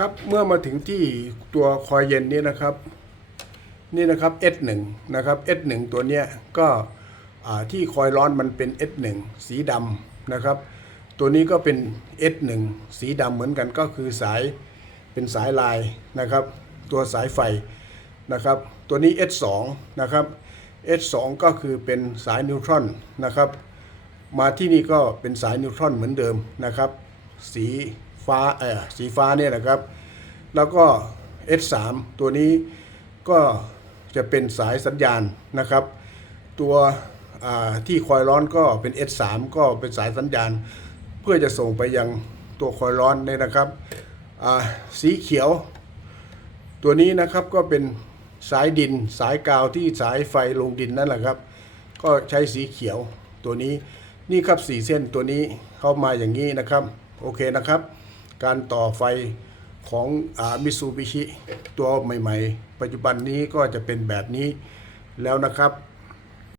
ครับเมื่อมาถึงที่ตัวคอยเย็นนี้นะครับ นี่นะครับ S1 นะครับ S1 ตัวเนี้ยก็ที่คอยร้อนมันเป็น S1 สีดำนะครับ ตัวนี้ก็เป็น S1 สีดำเหมือนกันก็คือสายเป็นสายลายนะครับ ตัวสายไฟนะครับ ตัวนี้ S2 นะครับ S2 ก็คือเป็นสายนิวตรอนนะครับ มาที่นี่ก็เป็นสายนิวตรอนเหมือนเดิมนะครับ สี ฟ้าเออสีฟ้าเนี่ยนะครับ แล้วก็ S3 ตัวนี้ก็จะเป็นสายสัญญาณนะครับ ตัวที่คอยร้อนก็เป็น S3 ก็เป็นสายสัญญาณ เพื่อจะส่งไปยังตัวคอยร้อนเนี่ยนะครับสีเขียว ตัวนี้นะครับก็เป็นสายดินสายกาวที่สายไฟลงดินนั่นแหละครับ ก็ใช้สีเขียวตัวนี้นี่ครับสีเส้นตัวนี้เข้ามาอย่างนี้นะครับ โอเคนะครับ การต่อไฟของมิซูบิชิตัวใหม่ ๆ ปัจจุบันนี้ก็จะเป็นแบบนี้แล้วนะครับ